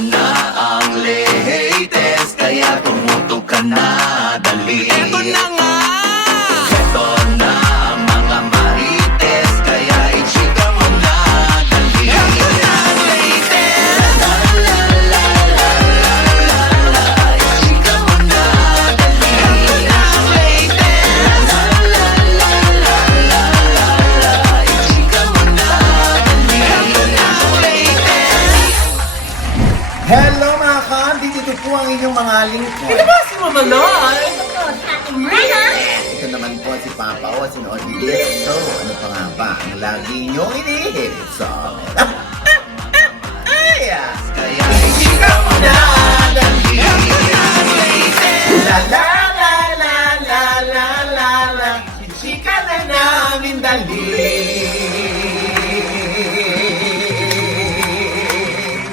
na ang latest, kaya tumutok ka na, dali. Eto na nga! Ito na ang mga marites, kaya i-chika mo na, dali. Eto na ang latest! I-chika mo na, dali. Eto na ang latest! I-chika mo na, dali. Eto na ang latest! Hello mga kan! Dito po ang inyong mga lingkod. Ito ba si Mama Loy? Ito naman po si Papa O, si Nood So, ano pa nga ba ang lagi niyong inihip? So, Kaya i-chika mo na, dali. Eto na ang latest! la la la la la la la la, chika na namin dali.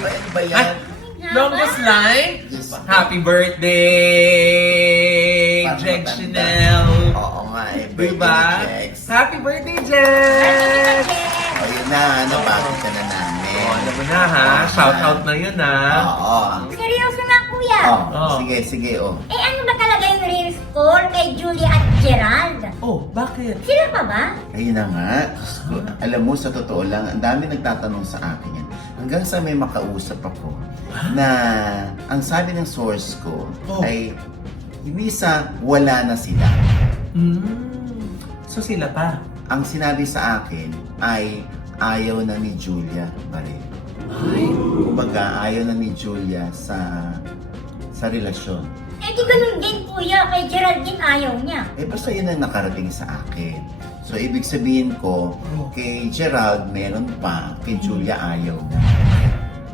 Ano ba yan? Longest line? Yes. Happy birthday, Parang Jeg matanda. Chanel! Oo nga eh, birthday Diba? ni Jex. Happy birthday, Jeg! O yun na, nabati ka na namin. Oh, alam mo na ha, shout out na yun ha. Oo. Seryoso na, kuya. Oh, Oh. sige, sige, oh. Eh, ano ba talaga yung real score kay Julia at Gerald? Oh, bakit? Sila pa ba? Ayun na nga. Diyos ko, alam mo, sa totoo lang, ang dami nagtatanong sa akin yan. Hanggang sa may makausap ako na ang sabi ng source ko Oh. ay Misa, wala na sila. So sila pa? Ang sinabi sa akin ay ayaw na ni Julia pare. Ay, Kumbaga, ayaw na ni Julia sa relasyon. Eh, di ganun din, kuya. Kay Gerald din ayaw niya. Eh, basta yun ang nakarating sa akin. So, ibig sabihin ko, Oh. kay Gerald meron pa, kay Julia ayaw na.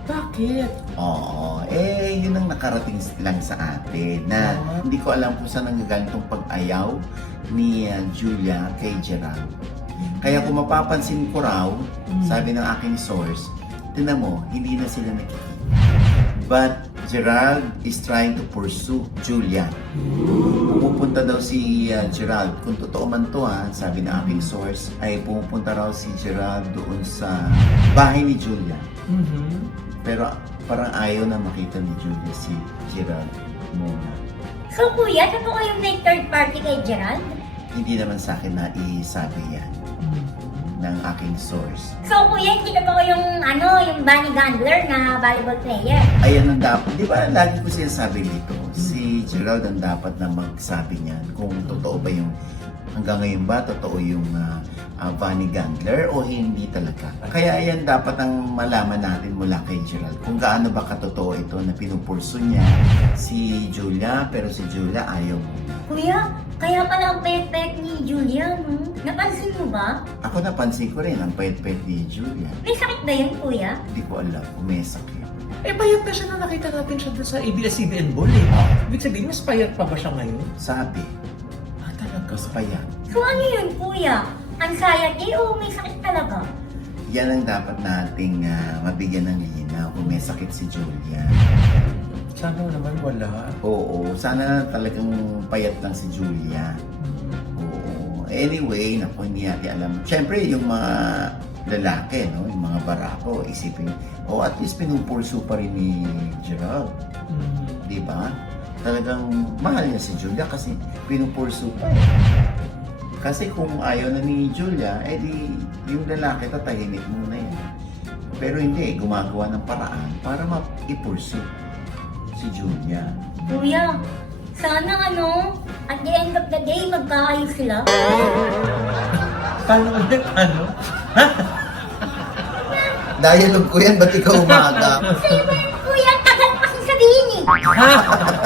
bakit? Oo, eh, yun ang nakarating lang sa atin na hindi ko alam kung saan nanggagaling tong pag-ayaw ni Julia kay Gerald. Kaya kung mapapansin ko raw, sabi ng aking source, tinan mo, hindi na sila nakikita. But Gerald is trying to pursue Julia. Pumupunta daw si Gerald. Kung totoo man to sabi ng aking source, ay pumupunta raw si Gerald doon sa bahay ni Julia. Pero parang ayaw na makita ni Julia si Gerald muna. So, kuya, totoo yung may third party kay Gerald? Hindi naman sa akin na isabi yan ng aking source. So, kuya, hindi totoo yung, yung Bunny Gandler na volleyball player? Ayan ang dapat. Di ba lagi ko sinasabi dito, si Gerald ang dapat na magsabi niyan kung totoo ba yung hanggang ngayon ba totoo yung Bunny Gandler o hindi talaga. Kaya yan dapat ang malaman natin mula kay Gerald kung gaano ba katotoo ito na pinupurso niya si Julia pero si Julia ayaw muna. Kuya, kaya pala ang pet-pet ni Julia, no? Napansin mo ba? Ako napansin ko rin ang pet-pet ni Julia. May sakit ba yun, kuya? Hindi ko alam kung may sakit. Eh, payat na siya na nakita natin siya doon sa ABS-CBN Ball eh. Ibig sabihin, mas payat pa ba siya ngayon? Sabi, Talaga? mas pa yan. So, ano yun, kuya? Anxiety o may sakit talaga? Yan ang dapat nating mabigyan ng linaw kung may sakit si Julia. Sana naman wala. Oo, sana talagang payat lang si Julia. Oo. Anyway, naku, hindi natin alam. Siyempre, yung mga lalaki, no? Yung mga barako, isipin, at least pinupurso pa rin ni Gerald. Di ba? Talagang mahal niya si Julia kasi pinupurso pa eh. Kasi kung ayaw na ni Julia, di yung lalaki tatahimik muna yan. Pero hindi, gumagawa ng paraan para maipurso si Julia. Kuya, sana at the end of the day, magkaayos sila. Paano ulit? Ano? Dialogue ko yan, ba't ikaw umaga? Kuya, ang tagal pa kasi sabihin eh. Ay, naku.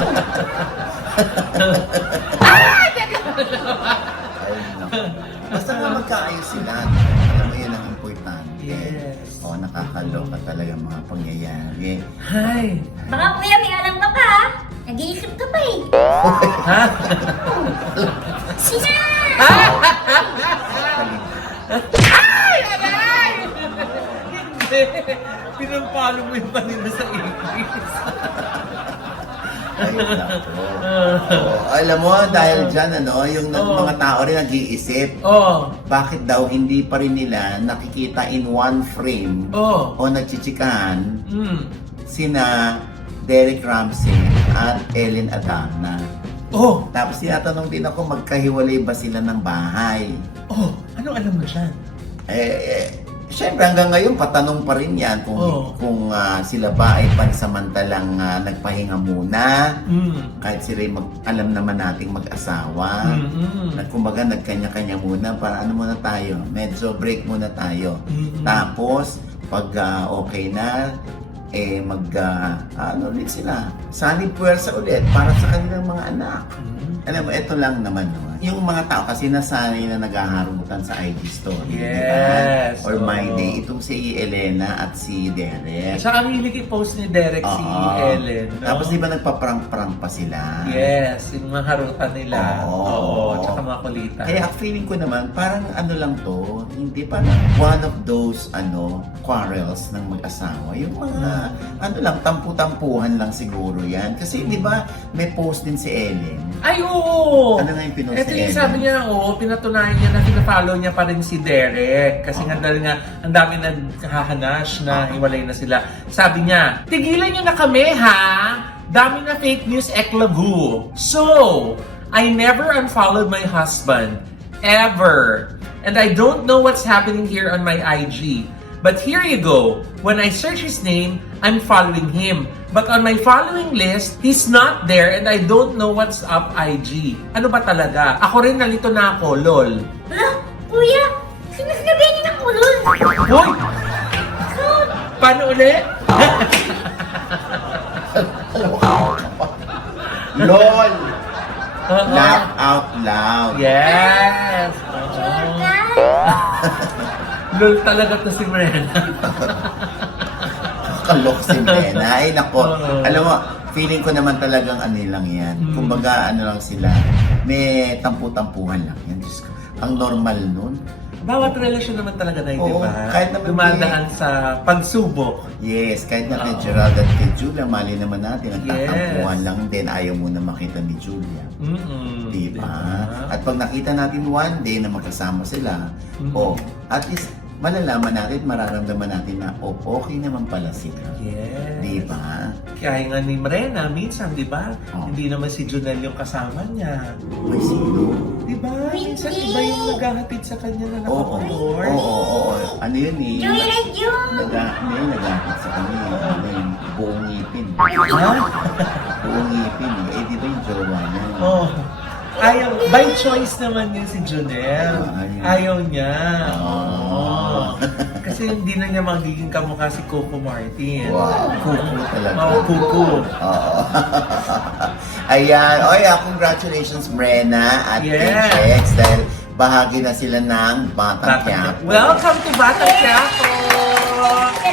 Basta nga magkaayos sila. Alam mo yun ang importante. Yes. Nakakaloka talaga mga pangyayari. Hi! Baka kuya, may alam ka pa ha? Nag-iisip ka pa eh. Ha? Sina! Ay! Aray! Hindi! Pinampalo mo yung panila sa English. Ay, naku. Alam mo, dahil dyan, yung mga tao rin nag-iisip, Oh. bakit daw hindi pa rin nila nakikita in one frame Oh. o nagchichikahan sina Derek Ramsey at Ellen Adarna. Oh, Tapos tinatanong din ako, magkahiwalay ba sila ng bahay? oh, ano alam mo dyan? Siyempre hanggang ngayon patanong pa rin yan kung sila ba ay pansamantalang nagpahinga muna, kahit sila alam naman nating mag-asawa. Kumbaga nagkanya-kanya muna para ano muna tayo, medyo break muna tayo. Tapos pag okay na, ano ulit sila, sanib puwersa ulit para sa kanilang mga anak. Alam mo, ito lang naman, no? Yung mga tao kasi nasanay na naghaharutan sa IG story, Yes, di ba? Or My oo. Day, itong si Elena at si Derek. Tsaka ang hilig i-post ni Derek si Oo. Ellen. No? Tapos di ba nagpa-prank-prank pa sila? Yes, yung mga harutan nila. Oo. Tsaka mga kulitan. Kaya ang feeling ko naman, parang ano lang to, hindi parang one of those quarrels ng mag-asawa. Yung mga, ano lang, tampu-tampuhan lang siguro yan. Kasi di ba, may post din si Ellen. Ay, oo! Ano nga yung pinost Ito ni yung Ellen? sabi niya, pinatunayan niya na pinafollow niya pa rin si Derek. Kasi nga dahil nga, ang dami naghahanas na hiwalay na sila. Sabi niya, tigilan niyo na kami ha! Dami na fake news eklavu. So, I never unfollowed my husband. Ever. And I don't know what's happening here on my IG. But here you go. When I search his name, I'm following him. But on my following list, he's not there and I don't know what's up IG. Ano ba talaga? Ako rin nalito na ako, lol. Hala, kuya, sinasabihan niyo ng ulol. Hoy! Paano ulit? LOL! Oo. Laugh out loud. Yes! Sure Oo. ka? Lol talaga to si Mrena. Kalok si Mena. Ay, nako. Oo. Alam mo, feeling ko naman talagang ano lang yan. Kumbaga, ano lang sila. May tampu-tampuhan lang yan. Diyos ko. Ang normal nun. Bawat relasyon naman talaga na yun, di Oo, ba? kahit naman Dumadaan sa pagsubok. Yes, kahit na kay Oo. Gerald at kay Julia, mali naman natin. Yes. Nagtatampuhan lang din. Ayaw mo na makita ni Julia. Di ba? At pag nakita natin one day na magkasama sila, at least malalaman natin, mararamdaman natin na okay naman pala sila. Yes. Di ba? Kaya nga ni Mrena, minsan, di ba? Oo. Hindi naman si Junel yung kasama niya. May sino? Di ba? Minsan Hindi. iba yung naghahatid sa kanya na Oo. nakapag-course. Oo. Ano yun eh? Joyride yun. Nagahit sa kanya. Ano yun? Buong ngipin. Ha? Buong ngipin. Eh, di ba yung jowa niya? Oh. Ayaw, by choice naman yun si Junel. Ayaw niya. Oh. Kasi hindi na niya magiging kamukha si Coco Martin. Wow. Kuko talaga. Oo, Coco. Oo. Ayan. Congratulations, Brenna at Yes. Tex dahil bahagi na sila ng Batang Quiapo. Welcome to Batang Quiapo!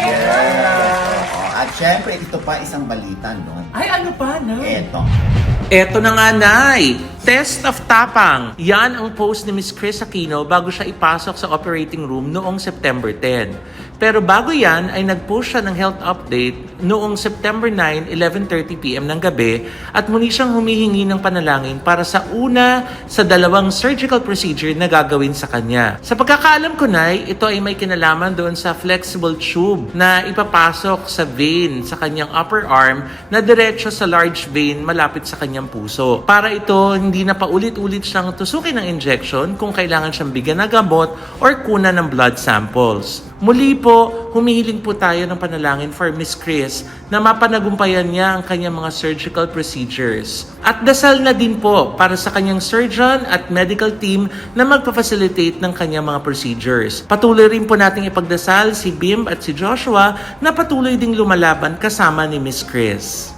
Yes. At syempre, ito pa isang balita, no? Ay, ano pa, no? Eto na nga, Nay! Test of Tapang. Yan ang post ni Miss Chris Aquino bago siya ipasok sa operating room noong September 10. Pero bago yan, ay nag-post siya ng health update noong September 9, 11:30pm ng gabi at muli siyang humihingi ng panalangin para sa una sa dalawang surgical procedure na gagawin sa kanya. Sa pagkakaalam ko, Nay, ito ay may kinalaman doon sa flexible tube na ipapasok sa vein sa kanyang upper arm na diretso sa large vein malapit sa kanyang puso. Para ito, hindi na paulit-ulit siyang tusukin ng injection kung kailangan siyang bigyan ng gamot or kunan ng blood samples. Muli po, humihiling po tayo ng panalangin for Miss Chris na mapanagumpayan niya ang kanyang mga surgical procedures. At dasal na din po para sa kanyang surgeon at medical team na magpa-facilitate ng kanyang mga procedures. Patuloy rin po nating ipagdasal si Bim at si Joshua na patuloy ding lumalaban kasama ni Miss Chris.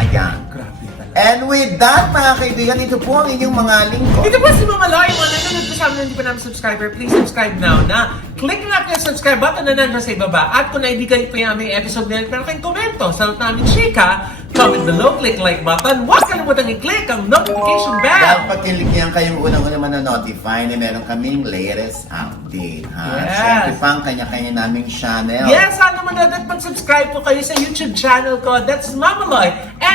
Ayan. Grabe talaga. And with that, mga kaibigan, ito po ang inyong mga lingkod. Ito po si Mama Loy. Mga nanonood po sa amin na hindi pa namin subscriber, please subscribe now na click natin yung subscribe button na nandiyan sa ibaba. At kung hindi kayo pa yung aming episode na pero kayong komento sa lot namin chika, comment below, click like button. Huwag kalimutan i-click ang notification Dahil bell. pag kilikyan kayong unang-una mananotify na meron kaming latest update. Ha? Yes. Siyempre pa ang kanya-kanya naming channel. Yes, sana manood at mag-subscribe po kayo sa YouTube channel ko. That's Mama Loy.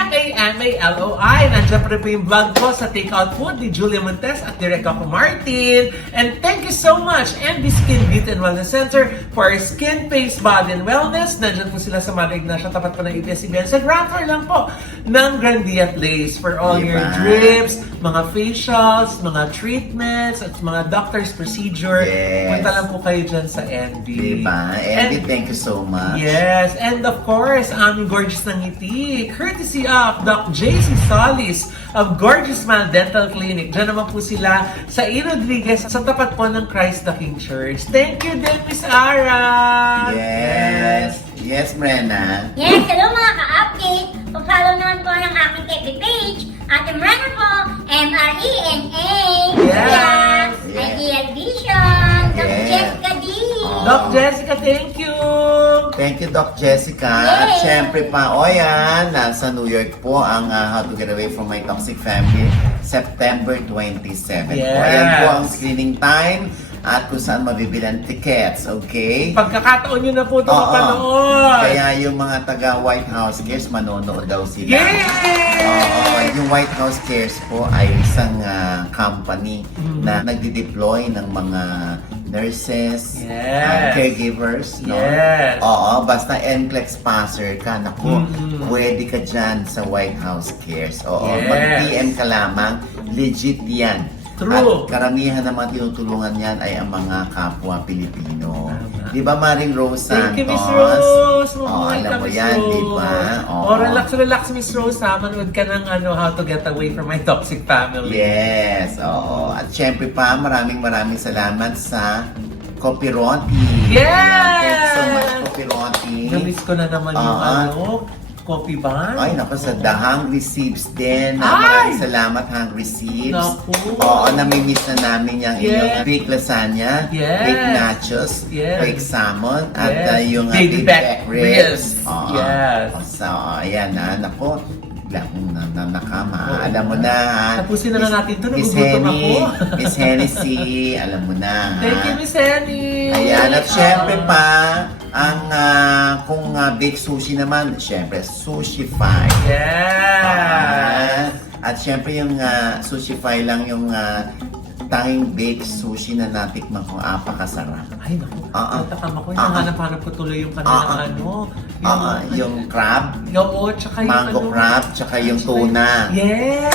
MAMALOI. Nandiyan pa rin po yung vlog ko sa Takeout Food ni Julia Montes at Direk Coco Martin. And thank you so much, MB Skin Beauty and Wellness Center, for our skin, face, body, and wellness. Nandiyan po sila sa Mother Ignacia, tapat po ng ABS-CBN. Sa ground floor lang po ng Grandia Place for all your drips, mga facials, mga treatments, at mga doctor's procedure. Yes. Punta lang po kayo dyan sa MB. Diba? And thank you so much. Yes, and of course, aming gorgeous na ngiti, courtesy of Doc JC Solis of Gorgeous Smile Dental Clinic. Diyan naman po sila sa E. Rodriguez, sa tapat po ng Christ the King Church. Thank you din, Miss Ara! Yes. Yes, Brenna. Yes, hello mga ka-update. Pag-follow naman po ng aking FB page. Ate Mrena po, MRENA. Yes. Ideal Vision. Dr. Yes. Jessica D. Doc Jessica, thank you! Thank you, Doc Jessica. At Yay! syempre pa, o yan, nasa New York po ang How to Get Away from My Toxic Family, September 27 po. Yes. Ayan po ang screening time at kung saan mabibilan tickets, okay? Pagkakataon nyo na po ito Oo. mapanood! Kaya yung mga taga White House Cares, manonood daw sila. Yay! Oo, yung White House Cares po ay isang company na nagdi-deploy ng mga nurses, Yes. caregivers, no? Yes. Oo, basta NCLEX passer ka, naku, Mhm. pwede ka dyan sa White House Cares. Oo, Yes. mag-PM ka lamang, legit yan. True. At karamihan ng mga tinutulungan yan ay ang mga kapwa Pilipino. Tama. Di ba, Maring Rose Santos? Thank you, Miss Rose! Oh, alam mo Miss yan, Rose. di ba? Oh, relax, Miss Rose, ha? Manood ka ng How to Get Away from My Toxic Family. Yes, oo. At syempre pa, maraming salamat sa Copironti. Yes! Thank you so much, Copironti. Na-miss ko na naman yung coffee ban. Ay, naku, sa The Hungry Sieves din. Ay! Maraming salamat, Hungry Sieves. Naku. Oo, namimiss na namin yung Yes. iyong baked lasagna, Yes. baked nachos, Yes. baked salmon, at Yes. yung Baby back ribs. Oo. Yes. So, ayan na, naku. Bigla akong nakama. Oo. Alam mo na, ha? Tapusin na natin ito, Miss nagugutom Henny, ako. Miss Hennessy, alam mo na, ha? Thank you, Miss Henny! Ayan, at syempre pa, ang kung baked sushi naman, syempre, Sushify. Yes! At syempre yung Sushify lang yung tanging baked sushi na natikman kong apakasarap. Ay, naku. Natakam ako. Ah, ah. Hanap-hanap ko tuloy yung kanilang Yung crab, Oo, tsaka yung mango crab, tsaka yung tuna. Yes!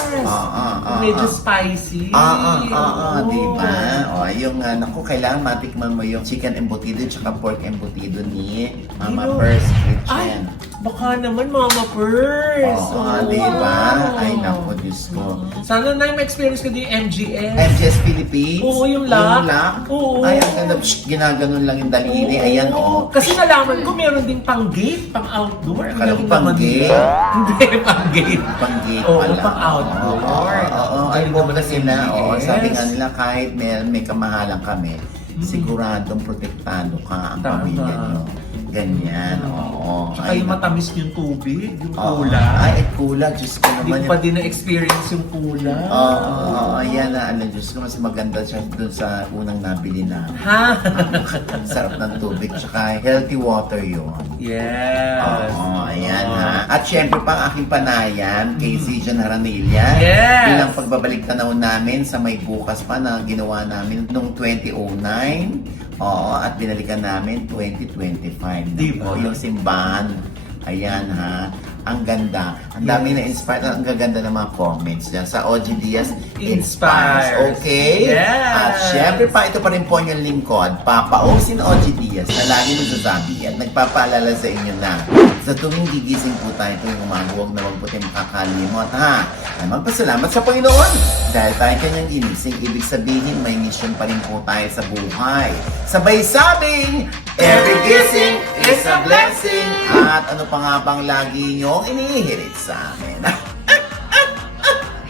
Medyo ah. spicy. Oo, diba? O, yung, naku, kailangan matikman mo yung chicken embutido tsaka pork embutido ni Mama Dino. Purse Ay, Kitchen. baka naman Mama Purse. Oo, diba? Ay, naku, Diyos ko. Sana na ma-experience ko din yung MGS. MGS Philippines? Oo, yung lock. Yung lock? Oo. Ay, ang ganda. Psh, ginaganon lang yung daliri. Ayan, oh. Kasi nalaman ko meron ding pang-gate, pang-outdoor. Ang Akala ko galing naman pang-gate. nila. Hindi, pang-gate. Pang-gate Oo, pala. pang-outdoor. Oo, ay, Galing buong naman na ng sila. Oo, MGS. sabi nga nila, kahit may kamahalan kami, siguradong protektado ka ang Tama. pamilya nyo. Ganyan, oo. Tsaka yung matamis yung tubig, yung Oo. kula. Ay, kula. Diyos ko Hindi naman. ko pa din na-experience yung kula. Oo, yan na. Ano, Diyos ko, mas maganda siya dun sa unang nabili na. Ha? Sarap ng tubig. Tsaka healthy water yun. Yes. Oo, ayan ha. At syempre pang aking panayan kay Zijan Haranilla. Yes. Bilang pagbabalik tanaw namin sa may bukas pa na ginawa namin noong 2009. Oo, at binalikan namin 2025. Diba? Yung simbahan. Ayan ha. Ang ganda. Ang dami na inspired. Ang gaganda ng mga comments dyan. Sa OG Diaz, Inspires. Okay? Yes. At syempre pa, ito pa rin po yung lingkod. Papa Osin OG Diaz na lagi nagsasabi at nagpapaalala sa inyo na sa tuwing gigising po tayo tuwing umaga, huwag na huwag po tayong makakalimot, ha? Ay magpasalamat sa Panginoon dahil tayo kanyang ginising. Ibig sabihin, may mission pa rin po tayo sa buhay. Sabay sabing, every gising is a blessing. At ano pa nga bang lagi niyong inihirit sa amin?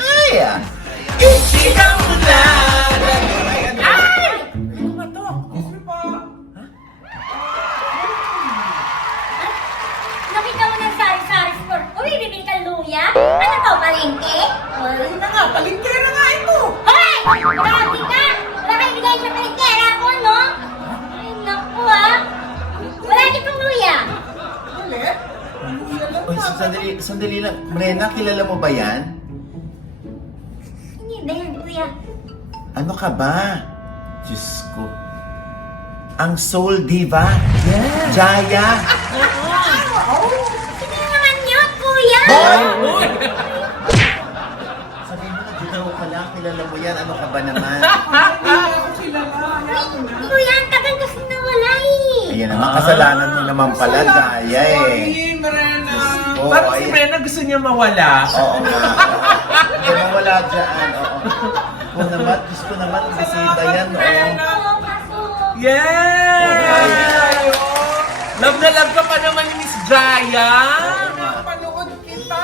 Ay! Ichika mo na! Ay! Ano ba to? Gusto po. Nakita mo ng sari-sari store. Uy, bibili ka luya? Ano to, palengke? Ayun na nga, palingkera nga ito. Hoy! Grabe ka! Wala kayo bigay sa palengkera ako, no? Ay, naku ah! Wala dito luya! Ulit? Luya lang Uy, nga. Sandali lang. Brenna, kilala mo ba yan? Hindi ba yan, kuya? Ano ka ba? Diyos ko. Ang soul diva. Yes! Jaya. Sino naman yun, kuya? Uy! Sabi mo na, Jaya ka lang. Kilala mo yan. Ano ka ba naman? Kuya, ang tagal kasi nawala eh. Ayan naman, kasalanan mo naman pala, Jaya eh. Oo, Parang si ayan. Brenna gusto niya mawala. Oo nga. Hindi mo wala dyan. Oo. Kung naman, Diyos ko naman, bisita yan. Oo. Yes! Love na love ka pa naman ni Miss Jaya. Panood kita!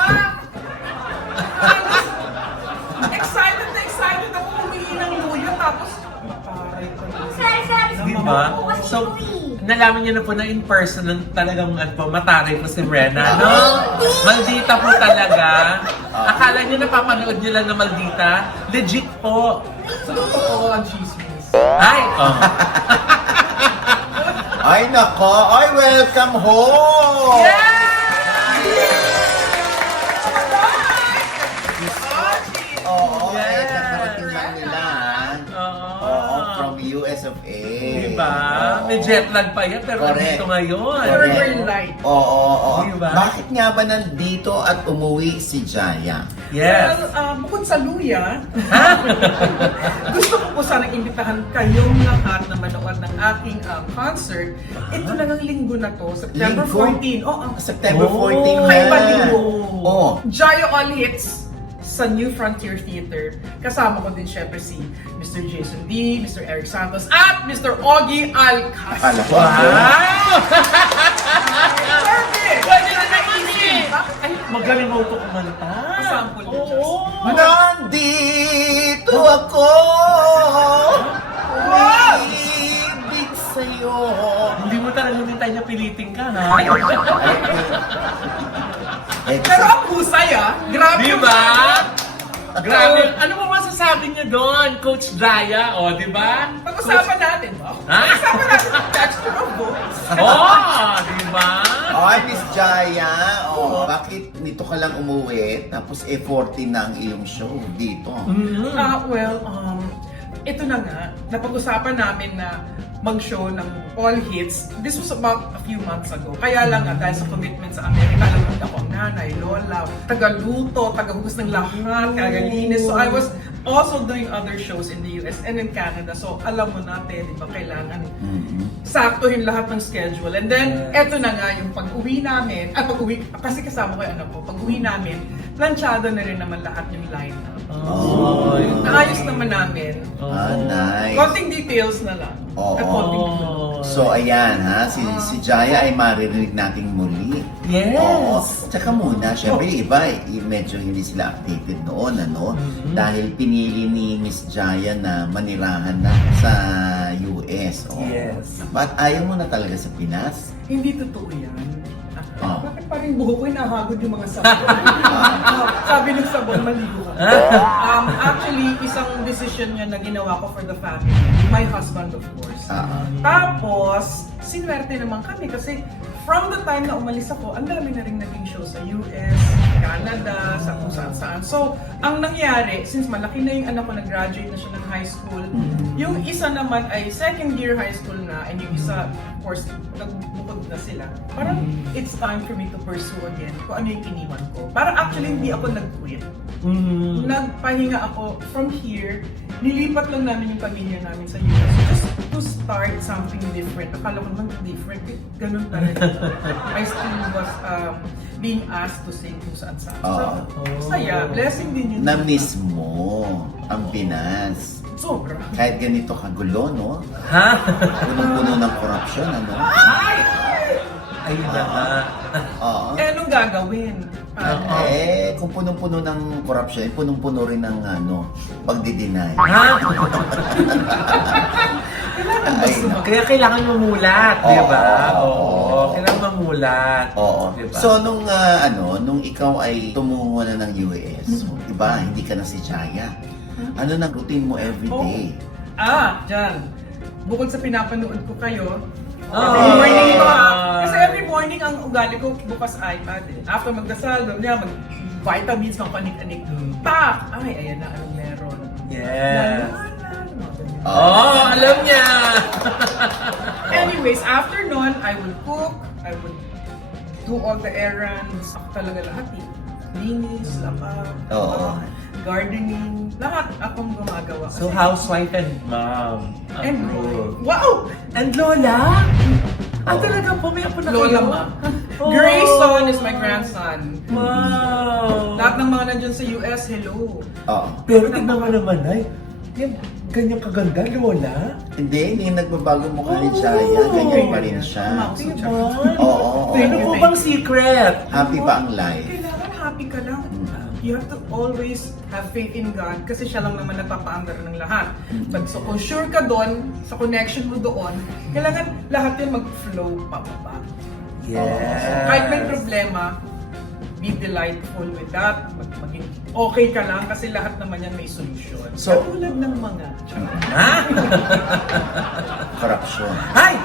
Excited na excited ako humingi ng luya tapos paray ko na. Sorry. Diba? Bukas So, ito eh. nalaman niyo na po na in person talagang mataray po si Brenna, no? Maldita po talaga. Akala niyo napapanood niyo lang na maldita? Legit po. Sa totoo ang chismis. Ay! Oh. Ay, nako. Ay, welcome home! Oo, Yes. kakarating lang nila. Oo, from US of A. Diba? Oo. May jet lag pa yan, pero Correct. nandito ngayon. Correct. Very light. Oo. Diba? Bakit nga ba nandito at umuwi si Jaya? Yes. Well, bukod sa luya, gusto ko po sanang imbitahan kayong lahat na manood ng aking concert. Ito lang ang linggo na to, September Linggo? 14. Oh, ang September Oh, 14 na. Kakaiba linggo. Oo. Jaya All Hits sa New Frontier Theater. Kasama ko din syempre si Mr. Jason D, Mr. Eric Santos, at Mr. Ogie Akala Alcaz. ko ako. Wow! Perfect! Pwede na naisip! Ay, magaling mo ito kumanta. Sample ni Oo. Nandito ako. Ibig sa'yo. Hindi mo talaga nintay na piliting ka, ha? Pero ang husay grabe. Di ba? Grabe. Ano mo masasabi niyo doon, Coach Jaya? O, di ba? Pag-usapan natin ba? Ha? Pag-usapan natin ang texture of voice. Oh, di ba? Ay, Miss Jaya. Oh, bakit nito ka lang umuwi? Tapos 14 na ang iyong show dito. Ito na nga, napag-usapan namin na mag-show ng All Hits. This was about a few months ago. Kaya lang nga, dahil sa commitment sa Amerika, alam mo ako ang nanay, lola, taga-luto, taga-hugas ng lahat, kagalinis. So I was also doing other shows in the US and in Canada. So alam mo natin, di ba, kailangan saktuhin lahat ng schedule. And then, eto na nga yung pag-uwi namin, kasi kasama ko yung anak ko, pag-uwi namin, planchado na rin naman lahat yung line-up. Oh, Naayos naman namin. Ah, nice. Konting details na lang. Oo. At konting tulong. So, ayan ha, si Jaya ay maririnig nating muli. Yes. Oo. Tsaka muna, syempre iba, medyo hindi sila updated noon, ano? Dahil pinili ni Miss Jaya na manirahan na sa US. Oo. Yes. Ba't ayaw mo na talaga sa Pinas? Hindi totoo yan. Oh. Bakit parang buho ko inahagod yung mga sabon? Sabi ng sabon, maligo ka. Actually, isang decision niya na ginawa ko for the family. My husband, of course. Tapos, sinwerte naman kami kasi from the time na umalis ako, ang dami na rin naging show sa US, Canada, sa kung saan-saan. So, ang nangyari, since malaki na yung anak ko, nag-graduate na siya ng high school, yung isa naman ay second year high school na, and yung isa, of course, nagbukod na sila. Parang, it's time for me to pursue again kung ano yung iniwan ko. Parang actually, hindi ako nag-quit. Nagpahinga ako from here, nilipat lang namin yung pamilya namin sa US just to start something different. Akala ko naman different, ganun talaga. I still was being asked to sing kung saan-saan. So, saya, blessing din yun. Na-miss mo ang Pinas. Sobra. Kahit ganito kagulo, no? Ha? Punong-puno ng korupsyon, ano? Ay, na. Oo. Eh, anong gagawin? Kung punong-puno ng corruption, punong-puno rin ng pagdi-deny. Ha? Kailangan ba Ay, sumagot? Kaya kailangan mamulat, di ba? Oo. Oo. Kailangan mamulat. Oo. Diba? So, nung ikaw ay tumungo na ng US, diba, hindi ka na si Jaya. Ano na routine mo everyday? Diyan. Bukod sa pinapanood ko kayo, Every morning ko ha. Kasi every morning ang ugali ko bukas iPad eh. After magdasal, doon niya, mag-vitamins, mga panik-anik. Pa! Ay, ayan na, anong meron. Yes. Lala. Alam niya! Anyways, after nun, I would cook, I would do all the errands. Ako talaga lahat eh. Linis, lakad, Oo. gardening, lahat akong gumagawa. So, Kasi- housewife and mom. And Approve. wow! And Lola? Talaga po, may apo na Lola kayo? ma. Oh. Grayson is my grandson. Wow! Lahat ng mga nandyan sa US, hello. Oo. Pero tignan mo naman, ay, yan, ganyan kaganda, Lola. Hindi nagbabago mukha ni Jaya. Ganyan pa rin siya. Diba? Oo. Ano po bang secret? Happy pa ang life. Kailangan happy ka lang. You have to always have faith in God kasi siya lang naman nagpapaandar ng lahat. But so kung sure ka doon, sa connection mo doon, kailangan lahat yun mag-flow pababa. Yes. So kahit may problema, be delightful with that. Maging okay ka lang kasi lahat naman yan may solusyon. So- Katulad ng mga Ha? Corruption. Ay!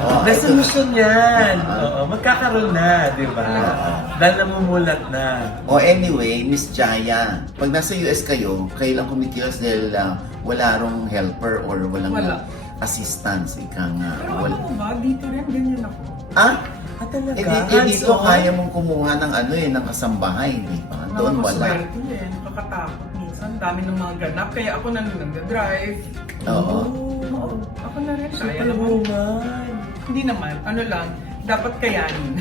Oo, Resolution yan. Oo, magkakaroon na, di ba? Oo. Dahil namumulat na. Anyway, Miss Jaya, pag nasa US kayo lang kumikilos dahil wala rong helper or walang Wala. assistance. Ika nga. Pero ano ba, dito rin ganyan ako. Ah? Talaga? Dito Hands-on? kaya mong kumuha ng ng kasambahay, di ba? Doon wala. Nakakaswerte eh, nakakatakot minsan. Dami ng mga ganap, kaya ako na nag-drive. Oo. Oo, ako na rin. Kaya Super naman. woman. Hindi naman, ano lang, dapat kayanin.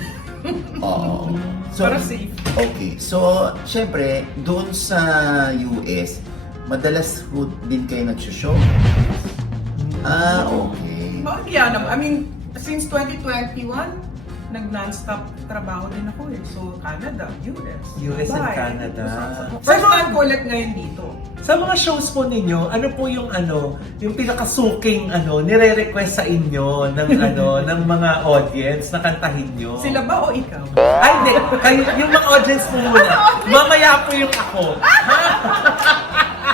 Oo. Para safe. Okay. So, syempre, doon sa US, madalas din kayo nag-show. Okay. Bakit yan naman? I mean, since 2021, nag-non-stop trabaho din ako eh. So, Canada, US. US and Dubai. Canada. First time ko ulit ngayon dito. Sa mga shows po ninyo, ano po yung yung pinakasuking nire-request sa inyo ng ng mga audience na kantahin nyo? Sila ba o ikaw? Ay, hindi. Kayo, yung mga audience po muna. Mamaya po yung ako.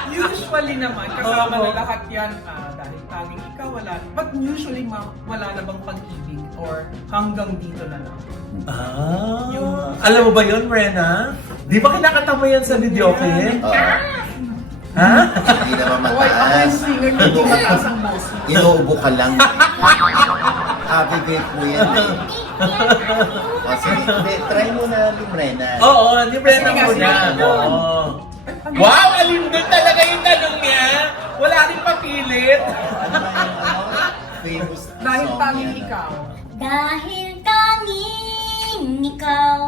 Usually naman, kasama Oo. na lahat yan dahil tanging ikaw wala. But usually, wala na bang pag-ibig or hanggang dito na lang. Alam mo ba yun, Rena? Di ba kinakanta mo yan sa videoke? Ha? Hindi naman Hoy, ako yung mataas. singer na hindi mataas ang boss. Inuubo ka lang. Happy date mo yan. O sige, try mo na, Limrena. Oo, di Rena Sige nga, muna. sige. Oo. Wow, alindot talaga yung tanong niya. Wala rin papilit. Ano ba yung famous Dahil song tanging niya? ikaw. Dahil tanging ikaw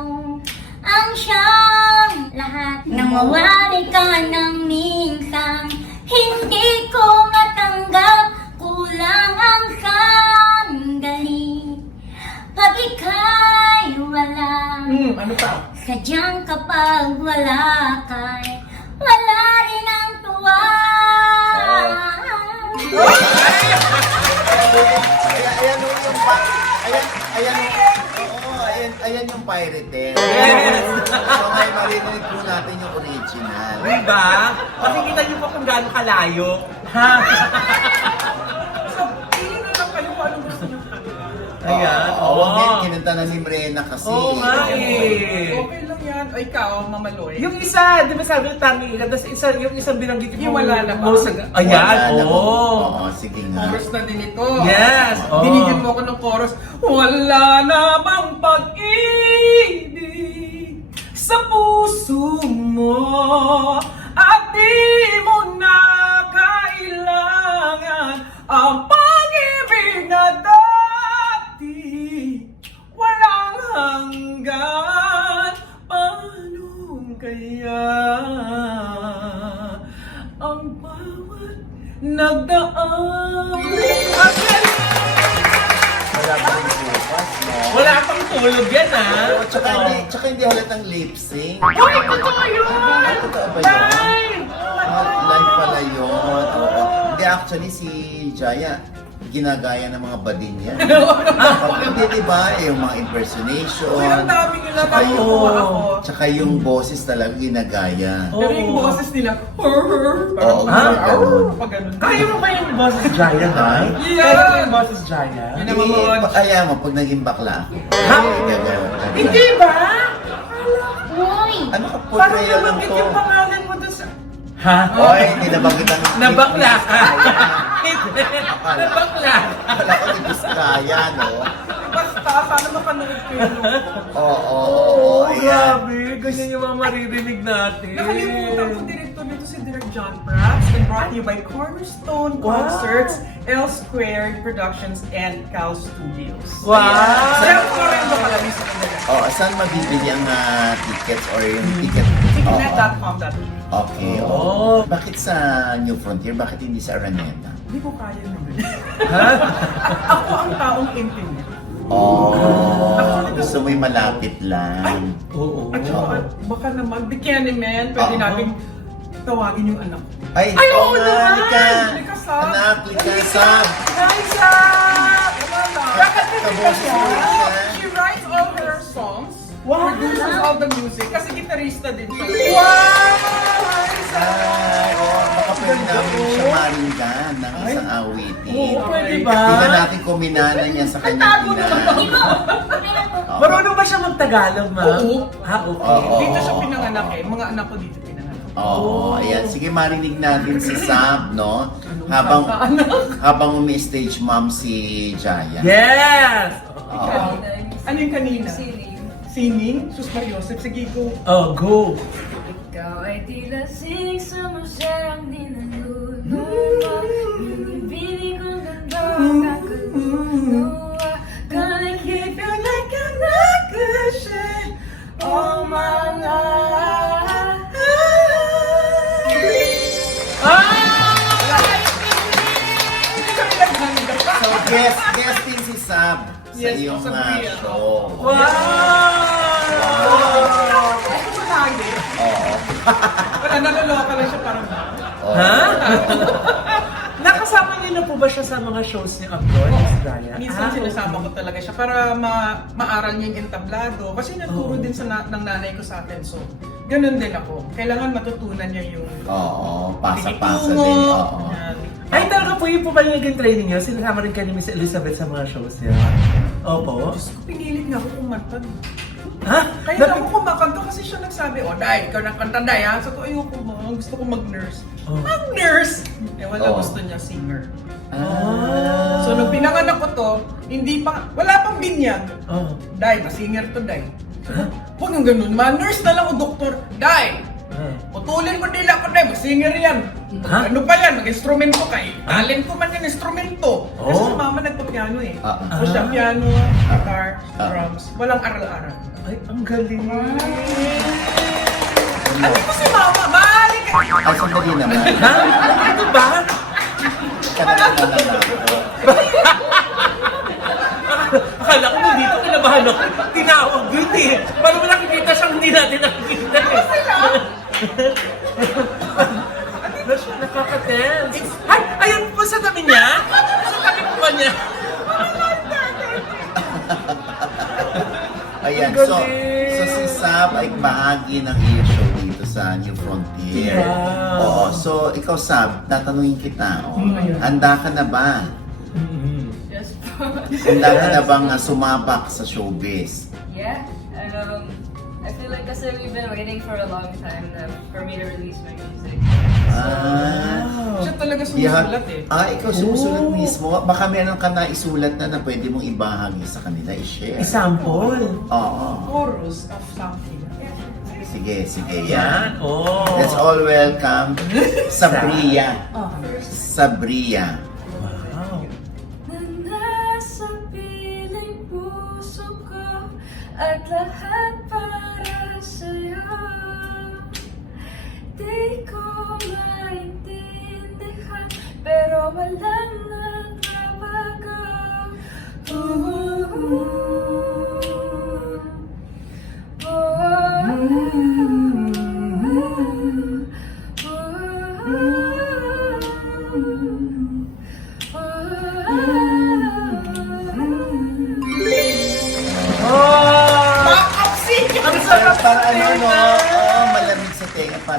ang siyang lahat. Nang mawari ka ng minsan, hindi ko matanggap, kulang ang sandali. Pag ika'y wala, Ano pa? sadyang kapag wala ka'y wala rin ang tuwa. Ayan yung ayan yung pirate eh. Yes. So may marinig po natin yung original. Diba? Makikita niyo pa kung gaano kalayo. Ha? So, pili na lang kayo kung anong gusto nyo kanta. Ayan. Oo, Oo. kinanta na ni Mrena kasi. Oo nga eh. Okay lang yan. O ikaw, mamaloy. Yung isa, di ba sabi ng tangi ka, tapos yung isang binanggit Yung wala na ba? Ayan, Wala na po. oo. Oo, sige nga. Chorus na din ito. Yes, oo. Binigyan mo ako ng chorus. Wala na bang pag-ibig sa puso mo at di mo na kailangan ang pag-ibig na dati walang hanggan. Paano kaya ang bawat nagdaan? Wala pa rin bukas, no? Wala pang tulog yan, ha? Tsaka hindi halatang lip sync. Ay, totoo yun! Ay, totoo ba yun? Live! Live pala yun. Oo. Hindi, actually si Jaya, ginagaya ng mga badin yan. Hindi, diba? Yung mga impersonation. Uy, ang dami nila. Tsaka Natutuwa ako. Tsaka yung boses talaga ginagaya. Pero yung boses nila, Oo, ganun. pag ganun. Kaya mo ba yung boses Jaya, Nay? Yeah. Kaya mo yung boses Jaya? Yun ang mga- Kaya mo, pag naging bakla ako. Ha? Gagawin. Hindi ba? Uy! Ano ka po? Parang Kaya lang nabanggit to. yung pangalan mo doon sa... Ha? Oy, hindi nabanggit ang... Nabakla ka? Hindi. Nabakla ka? Wala ko ni Biskaya, no? Basta, sana mapanood ko yun. Oo, ayan. Grabe. Ganyan yung mga maririnig natin. Nakalimutan ko director nito si Direk John Prats and brought to you by Cornerstone Wow. Concerts, L Squared Productions, and Cal Studios. Wow. Sarap ko rin ba pala sa kanila? Oh, saan mabibili ang tickets or yung ticket? Oo. Ticketnet.com.ph. Okay, Oh. Bakit sa New Frontier? Bakit hindi sa Araneta? Hindi ko kaya naman. Ha? Ako ang taong intimate. Oh, gusto mo yung malapit lang. Oo. At saka, baka naman, bigyan ni Men, pwede Oo. natin tawagin yung anak ko. Ay, Ay, oo oo nga, naman! Lika. Lika, Sab. Anak, Lika, Sab. Liza! Bakit hindi Kaboses siya? mo rin siya. She writes all her songs, Wow. produces all the music, kasi gitarista din siya. Ay, oo, baka pwede namin siya maringgan ng isang awitin. Oo, pwede ba? Tingnan natin kung minana niya sa kanyang ina. Oo. Marunong ba siya mag-Tagalog, ma'am? Oo. Ha, okay. Oo. Dito siya pinanganak eh. Mga anak ko dito pinanganak. Oo, ayan. Sige, marinig natin si Sab, no? Habang umi-stage mom si Jaya. Yes! Oo. Ano yung kanina? Sining. Singing? Sus Mariosep, sige go. Oh, go! Ikaw ay tila sining sa masyarang di nanluluwa. Binibining kong ganda kakaluluwa. Gonna keep you like a necklace. Oh my life. So, guesting si Sab sa Yes, iyong sa Bria. show. Wow! Ay, kung lagi. Oo. Wala, naloloka lang siya parang Oo. Ha? Nakasama niyo na po ba siya sa mga shows ni Abroad, Miss Jaya? minsan sinasama ko talaga siya para maaral niya yung entablado. Kasi naturo din ng nanay ko sa atin. So, ganun din ako. Kailangan matutunan niya yung Oo, pasa-pasa pikitungo. din. Oo. Yan. Ay, talaga po yun po ba yung naging training niyo? Sinasama rin kayo ni Miss Elizabeth sa mga shows niya? Opo. Diyos ko, pinilit nga ako kumanta. Ha? Kaya ako kumakanta kasi siya nagsabi, oh, Day, ikaw nakanta, Day, ha? So, ayoko mo, gusto ko mag-nurse. Oh. Mag-nurse! Eh, wala Oh. gusto niya, singer. Ah. So, nung pinanganak ko to, wala pang binyag. Oh. Day, pa-singer to, Day. Huwag kang ganun, ma-nurse na lang o doktor. Day, putulin mo nila ko, Day, mag-singer yan. Ha? Ano pa yan, mag-instrumento kay. Talent ko man yung instrumento. Kasi Oh. si mama nagpa-piano eh. Ah. So siya, piano, guitar, Ah. drums. Walang aral-aral. Ay, ang galing. Ano ko si mama? Balik ka! Ay, sandali naman. Ha? Ano ba? Kanina na lang ako. Akala ko dito kinabahan ako. Tinawag yun eh. Paano mo nakikita siyang hindi natin nakikita eh. Ano siya? Nakaka-tense. Ay! Ayun po sa tabi niya? Sa tabi po ba niya? Ayan, Ang so galing. si Sab ay bahagi ng iyong show dito sa New Frontier. Wow. Oo, so ikaw Sab, tatanungin kita, handa ka na ba? Yes po. Handa ka na bang sumabak sa showbiz? Yeah. I feel like kasi we've been waiting for a long time for me to release my music. Ah, Siya talaga sumusulat eh. ikaw sumusulat Oh. mismo. Baka meron ka na isulat na pwede mong ibahagi sa kanila, i-share. Isample. Oo. Chorus of something. Sige, Yan. yan. Oh. Let's all welcome Sabria. Oh. Sabria. Wow. Na nasa piling puso ko at lahat para sa'yo. Di ko maintindihan pero walang nagbabago. Oh,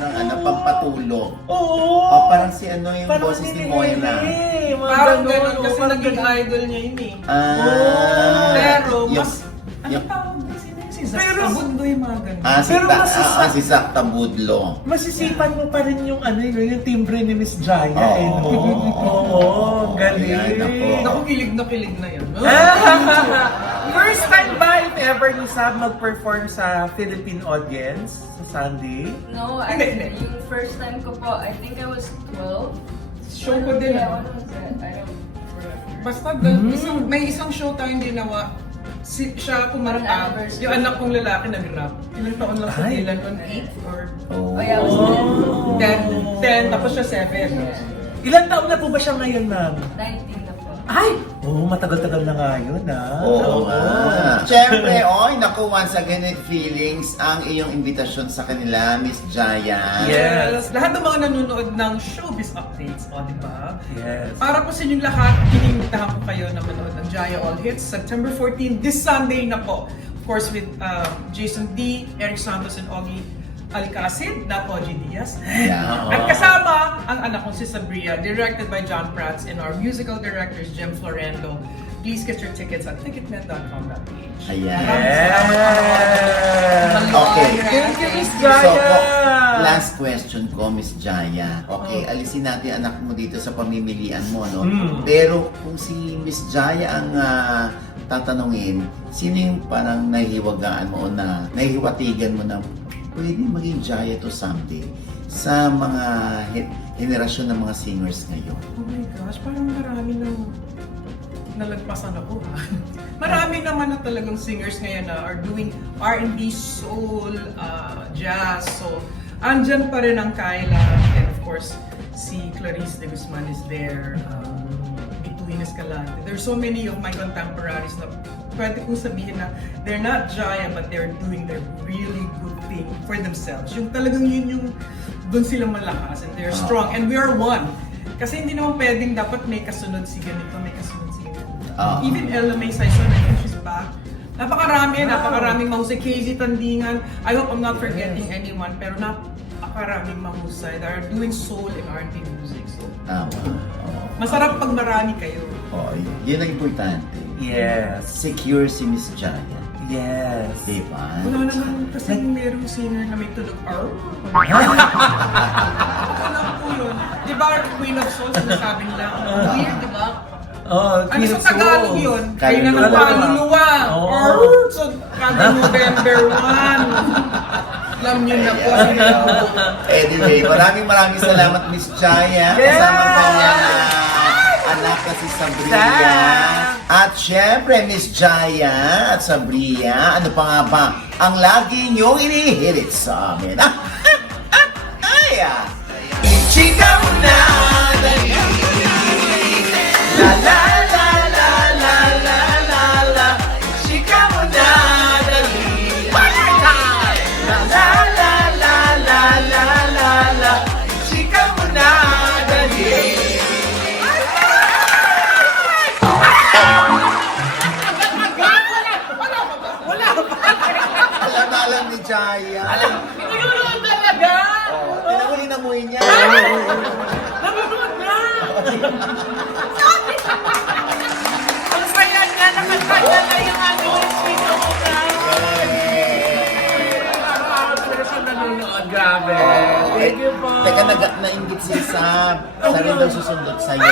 parang pampatulog. Oo. O parang si ano yung Parang boses ni hindi Moira. mga Parang ganun, ganun kasi parang naging ganun. idol niya yun eh. Yung- Pero mas, ano yung- tawag ba si Zach? Pero- Abundo yung mga ganun. si, Pero si Zach Tabudlo. Masisipan mo pa rin yung yung timbre ni Miss Jaya. Oo. Oo, galing. Ayan, ako. Naku, kilig na yun. First time ba, if ever, ni Sab mag-perform sa Philippine audience sa Sunday? No, Hindi. actually, yung first time ko po, I think I was 12. Show ko din. Yeah, ano? what was that? I don't remember. Basta may isang show tayong ginawa. Siya kumanta. Anniversary. Yung anak kong lalaki nag-rap. Ilang taon lang sa Ay. Dylan? On 8 or Oh. Oh, yeah, I was 10? 10, tapos siya 7. Ilang taon na po ba siya ngayon, ma'am? 19 na po. Ay! Oo, matagal-tagal na nga yun, Oo nga. Siyempre, naku, once again with feelings, ang iyong imbitasyon sa kanila, Miss Jaya. Yes. Lahat ng mga nanonood ng showbiz updates, di ba? Yes. Para po sa inyong lahat, inimbitahan ko kayo na manood ng Jaya All Hits, September 14, this Sunday na po. Of course, with Jason D, Eric Santos, and Ogie Alcacid, not Ogie Diaz. Yeah. At kasama ang anak kong si Sabria, directed by John Prats, and our musical directors, Jem Florendo. Please get your tickets at ticketnet.com.ph. Ayan. Yes! Okay. Thank you, Miss So, Jaya! last question ko, Miss Jaya. Okay, alisin natin anak mo dito sa pamimilian mo, no? Pero kung si Miss Jaya ang tatanungin, sino yung parang nahihiwagaan mo o na nahihiwatigan mo na pwede maging Jaya to someday sa mga henerasyon ng mga singers ngayon? Oh my gosh, parang marami nang nalagpasan ako ha. Marami naman na talagang singers ngayon na are doing R&B, soul, jazz. So, andyan pa rin ang Kyla. And of course, si Clarice de Guzman is there. Bituin Escalante. There's so many of my contemporaries na pwede kong sabihin na they're not Jaya but they're doing their really good thing for themselves. Yung talagang yun yung doon sila malakas and they're strong and we are one. Kasi hindi naman pwedeng dapat may kasunod si ganito, may kasunod si ganito. Even Ella May Saison, I think she's back. Napakaraming mahusay. Casey Tandingan. I hope I'm not forgetting anyone, pero napakaraming mahusay that are doing soul and R&B music. So, Tama. masarap pag marami kayo. Yun ang importante. Yes. Secure si Miss Jaya. Yes. Diba? Wala naman kasi merong singer na may tunog. Ano po yun? Di ba Queen of Soul sinasabi nila? Weird, di ba? Oh, Ano sa Tagalog yun? Kayo na ng Kaluluwa. kaluluwa. Oo. So, kada November 1. Alam niyo na po. Anyway, maraming salamat Miss Jaya. Yes! Kasama ang kanyang anak na si Sabria. At syempre, Miss Jaya at Sabria, ano pa nga ba ang lagi niyong inihirit sa amin? Ichika mo na, dali. La la la la la la la la. Ichika mo na, dali. One more time. La la la la la la la la. Ichika mo na, dali. Alam ni Jaya. Hindi ko naman talaga. Tinamuli niya. Nanonood na. Ang saya niya. Nakakaya na yung speech ako na. Araw-araw talaga siya nanonood. Grabe. Thank you po. Teka, nainggit si Sab. Sabi daw susundot sa'yo.